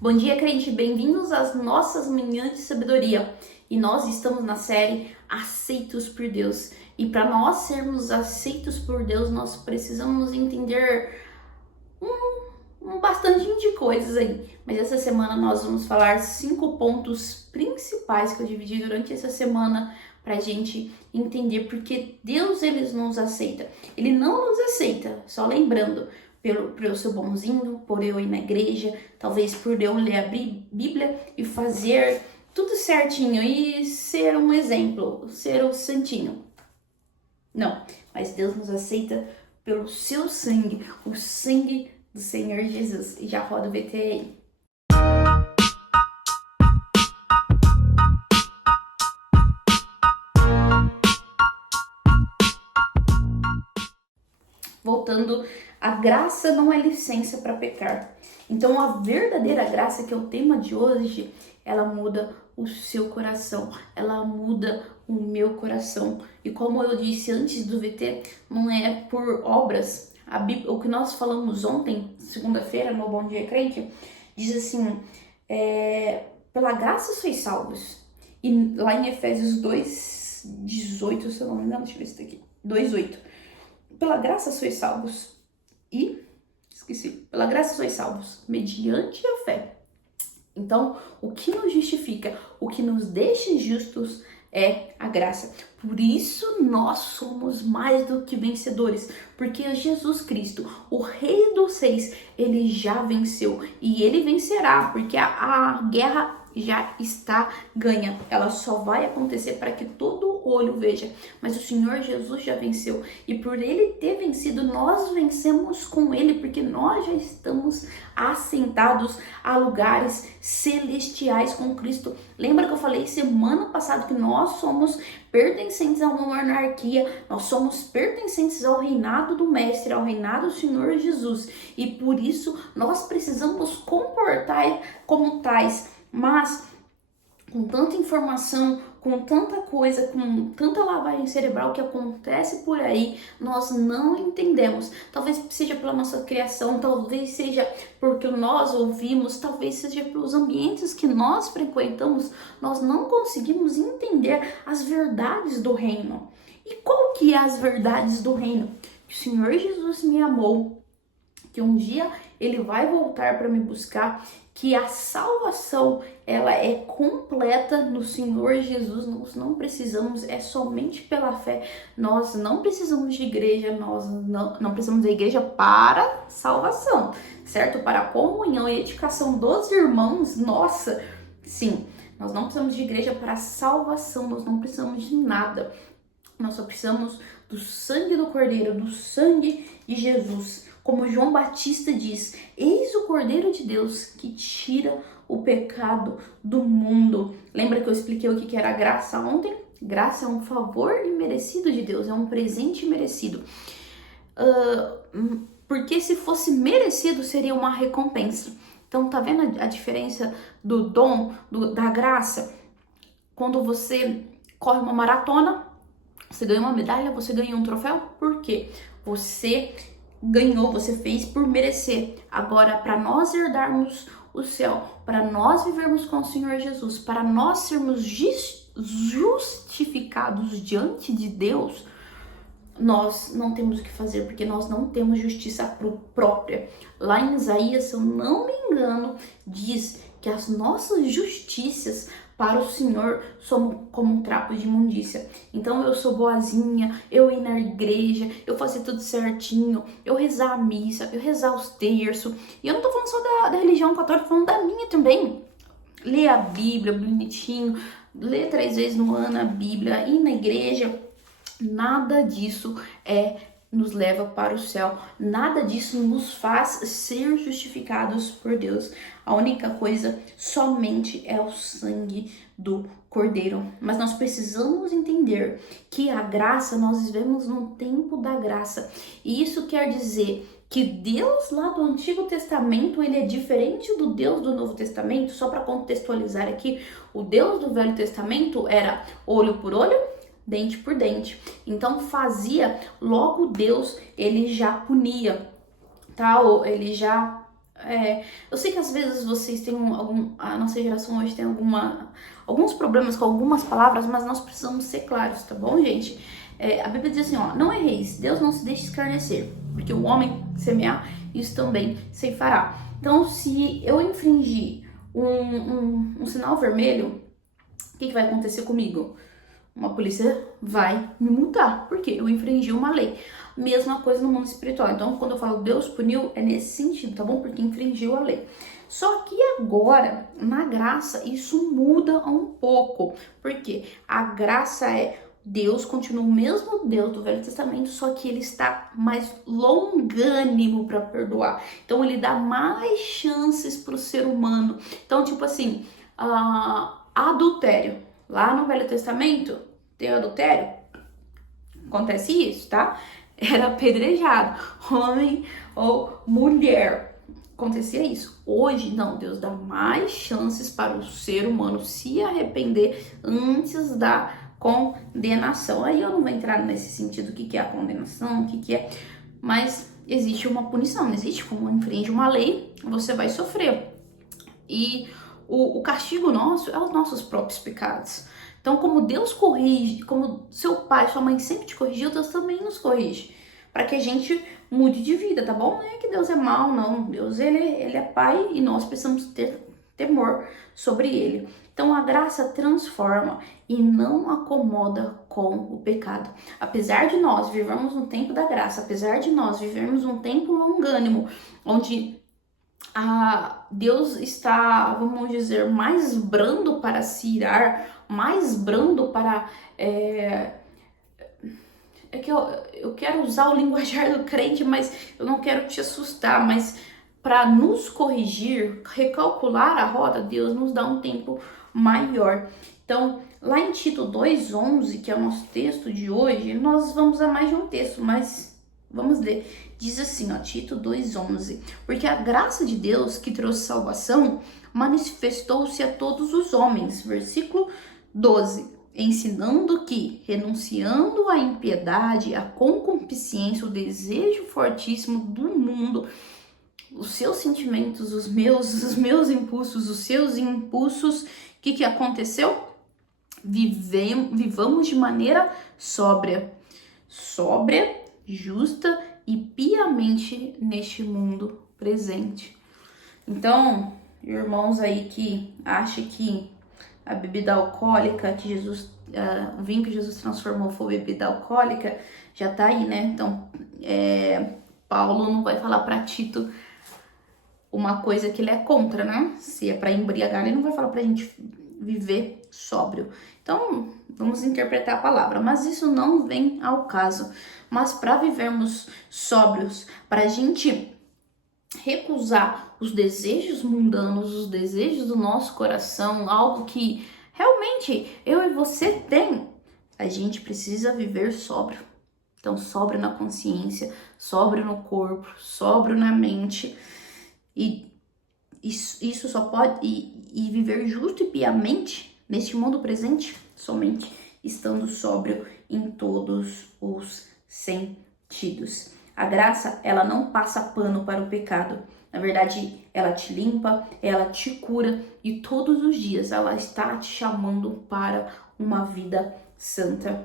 Bom dia, crente, bem-vindos às nossas manhãs de sabedoria. E nós estamos na série Aceitos por Deus. E para nós sermos aceitos por Deus, nós precisamos entender bastante de coisas aí. Mas essa semana nós vamos falar 5 pontos principais que eu dividi durante essa semana pra gente entender porque Deus ele nos aceita. Ele não nos aceita, só lembrando, por eu ser bonzinho, por eu ir na igreja, talvez por eu ler a Bíblia e fazer tudo certinho e ser um exemplo, ser o santinho. Não, mas Deus nos aceita pelo seu sangue, o sangue do Senhor Jesus. E já roda o VT aí. Voltando, a graça não é licença para pecar. Então a verdadeira graça, que é o tema de hoje, ela muda o seu coração, ela muda o meu coração. E como eu disse antes do VT, não é por obras. A Bíblia, o que nós falamos ontem, segunda-feira, no Bom Dia Crente, diz assim, pela graça sois salvos. E lá em Efésios 2:18, se eu não me engano, deixa eu ver se tá aqui, 2:8. Pela graça sois salvos. Pela graça sois salvos, mediante a fé. Então, o que nos justifica, o que nos deixa justos é a graça. Por isso nós somos mais do que vencedores, porque Jesus Cristo, o Rei dos Reis, ele já venceu e ele vencerá, porque a guerra já está ganha. Ela só vai acontecer para que todo olho veja. Mas o Senhor Jesus já venceu. E por ele ter vencido, nós vencemos com ele, porque nós já estamos assentados a lugares celestiais com Cristo. Lembra que eu falei semana passada que nós somos pertencentes a uma monarquia, nós somos pertencentes ao reinado do Mestre, ao reinado do Senhor Jesus. E por isso nós precisamos comportar como tais. Mas com tanta informação, com tanta coisa, com tanta lavagem cerebral que acontece por aí, nós não entendemos. Talvez seja pela nossa criação, talvez seja porque nós ouvimos, talvez seja pelos ambientes que nós frequentamos, nós não conseguimos entender as verdades do reino. E qual que é as verdades do reino? Que o Senhor Jesus me amou, que um dia ele vai voltar para me buscar, que a salvação ela é completa no Senhor Jesus. Nós não precisamos, é somente pela fé. Nós não precisamos de igreja, nós não precisamos da igreja para salvação, certo? Para a comunhão e edificação dos irmãos, nossa, sim, nós não precisamos de igreja para salvação, nós não precisamos de nada. Nós só precisamos do sangue do Cordeiro, do sangue de Jesus. Como João Batista diz, eis o Cordeiro de Deus que tira o pecado do mundo. Lembra que eu expliquei o que era graça ontem? Graça é um favor imerecido de Deus, é um presente merecido. Porque se fosse merecido, seria uma recompensa. Então, tá vendo a diferença do dom, da graça? Quando você corre uma maratona, você ganha uma medalha, você ganha um troféu. Por quê? Você ganhou, você fez por merecer. Agora, para nós herdarmos o céu, para nós vivermos com o Senhor Jesus, para nós sermos justificados diante de Deus, nós não temos o que fazer, porque nós não temos justiça própria. Lá em Isaías, se eu não me engano, diz que as nossas justiças para o Senhor somos como um trapo de imundícia. Então eu sou boazinha, eu ir na igreja, eu fazer tudo certinho, eu rezar a missa, eu rezar os terços. E eu não tô falando só da religião católica, tô falando da minha também. Ler a Bíblia bonitinho, ler 3 vezes no ano a Bíblia, ir na igreja. Nada disso nos leva para o céu. Nada disso nos faz ser justificados por Deus. A única coisa somente é o sangue do Cordeiro. Mas nós precisamos entender que a graça, nós vivemos no tempo da graça. E isso quer dizer que Deus lá do Antigo Testamento, ele é diferente do Deus do Novo Testamento. Só para contextualizar aqui, o Deus do Velho Testamento era olho por olho, dente por dente. Então logo Deus, ele já punia, tá? Ou ele já Eu sei que às vezes vocês têm a nossa geração hoje tem alguns problemas com algumas palavras, mas nós precisamos ser claros, tá bom, gente? A Bíblia diz assim, ó, não erreis, Deus não se deixe escarnecer, porque o homem semear, isso também se fará. Então, se eu infringir um sinal vermelho, o que vai acontecer comigo? Uma polícia vai me multar, porque eu infringi uma lei. Mesma coisa no mundo espiritual. Então, quando eu falo Deus puniu, é nesse sentido, tá bom? Porque infringiu a lei. Só que agora, na graça, isso muda um pouco. Porque a graça Deus continua o mesmo Deus do Velho Testamento, só que ele está mais longânimo para perdoar. Então, ele dá mais chances para o ser humano. Então, tipo assim, adultério. Lá no Velho Testamento, tem adultério? Acontece isso, tá? Era apedrejado, homem ou mulher. Acontecia isso. Hoje, não, Deus dá mais chances para o ser humano se arrepender antes da condenação. Aí eu não vou entrar nesse sentido, o que é a condenação, o que é... Mas existe uma punição, não existe como infringe uma lei, você vai sofrer. E o castigo nosso é os nossos próprios pecados. Então, como Deus corrige, como seu pai, sua mãe sempre te corrigiu, Deus também nos corrige. Para que a gente mude de vida, tá bom? Não é que Deus é mau, não. Deus, ele é pai e nós precisamos ter temor sobre ele. Então, a graça transforma e não acomoda com o pecado. Apesar de nós vivermos no tempo da graça, apesar de nós vivermos um tempo longânimo, onde Deus está, vamos dizer, mais brando para se irar, mais brando para... É que eu quero usar o linguajar do crente, mas eu não quero te assustar, mas para nos corrigir, recalcular a rota, Deus nos dá um tempo maior. Então, lá em Tito 2:11, que é o nosso texto de hoje, nós vamos a mais de um texto, mas vamos ler. Diz assim, ó, Tito 2:11, porque a graça de Deus que trouxe salvação manifestou-se a todos os homens. Versículo 12, ensinando que, renunciando à impiedade, à concupiscência, o desejo fortíssimo do mundo, os seus sentimentos, os meus impulsos, os seus impulsos, o que aconteceu? Vivamos de maneira sóbria, justa e piamente neste mundo presente. Então, irmãos aí que acham que a bebida alcoólica que Jesus, o vinho que Jesus transformou foi bebida alcoólica, já tá aí, né? Então, Paulo não vai falar para Tito uma coisa que ele é contra, né? Se é para embriagar, ele não vai falar pra gente viver sóbrio. Então, vamos interpretar a palavra, mas isso não vem ao caso. Mas para vivermos sóbrios, para a gente recusar os desejos mundanos, os desejos do nosso coração, algo que realmente eu e você tem, a gente precisa viver sóbrio. Então, sóbrio na consciência, sóbrio no corpo, sóbrio na mente. E isso só pode... E viver justo e piamente neste mundo presente, somente estando sóbrio em todos os sentidos. A graça, ela não passa pano para o pecado. Na verdade, ela te limpa, ela te cura e todos os dias ela está te chamando para uma vida santa.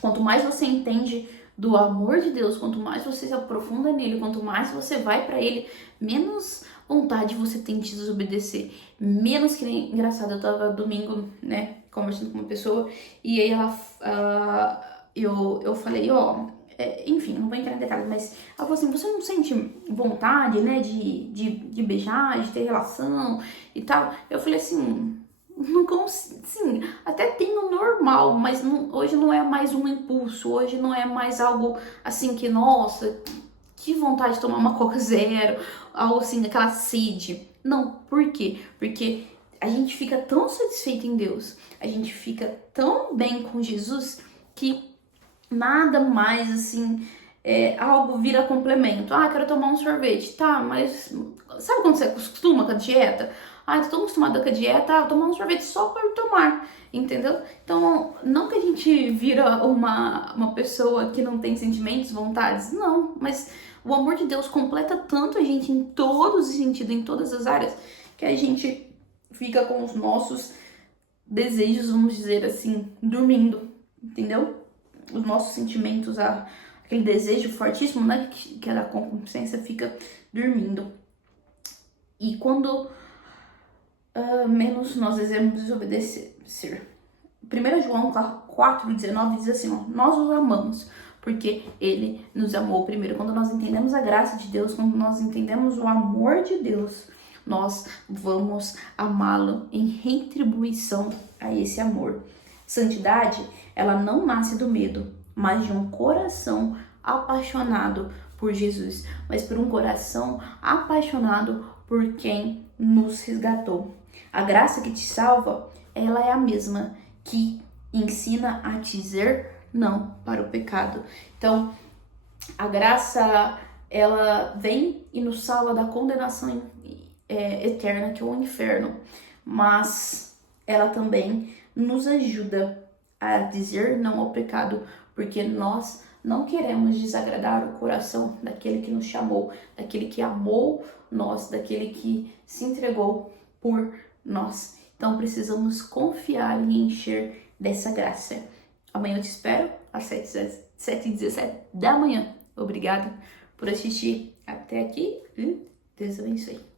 Quanto mais você entende do amor de Deus, quanto mais você se aprofunda nele, quanto mais você vai para ele, menos vontade você tem de desobedecer. Menos que nem... Engraçado, eu tava domingo, né, conversando com uma pessoa e aí eu falei, enfim, não vou entrar em detalhes, mas ela falou assim, você não sente vontade, né, de beijar, de ter relação e tal? Eu falei assim, não consigo, sim, até tenho normal, mas hoje não é mais um impulso, hoje não é mais algo assim que, nossa, que vontade de tomar uma Coca Zero, algo assim, aquela sede. Não, por quê? Porque a gente fica tão satisfeito em Deus, a gente fica tão bem com Jesus que nada mais, assim, algo vira complemento. Ah, quero tomar um sorvete. Tá, mas sabe quando você acostuma com a dieta? Ah, tô tão acostumada com a dieta, tomar um sorvete só por tomar, entendeu? Então, não que a gente vira uma pessoa que não tem sentimentos, vontades, não, mas O amor de Deus completa tanto a gente em todos os sentidos, em todas as áreas, que a gente fica com os nossos desejos, vamos dizer assim, dormindo, entendeu? Os nossos sentimentos, aquele desejo fortíssimo, né, que é da concupiscência, fica dormindo. E quando menos nós devemos desobedecer. 1 João 4,19 diz assim, ó, nós os amamos, porque ele nos amou primeiro. Quando nós entendemos a graça de Deus, quando nós entendemos o amor de Deus, nós vamos amá-lo em retribuição a esse amor. Santidade, ela não nasce do medo, mas de um coração apaixonado por Jesus, mas por um coração apaixonado por quem nos resgatou. A graça que te salva, ela é a mesma que ensina a te dizer não para o pecado. Então, a graça, ela vem e nos salva da condenação eterna, que é o inferno, mas ela também nos ajuda a dizer não ao pecado, porque nós não queremos desagradar o coração daquele que nos chamou, daquele que amou nós, daquele que se entregou por nós. Então precisamos confiar e encher dessa graça. Amanhã eu te espero às 7h17 da manhã. Obrigada por assistir até aqui e Deus abençoe.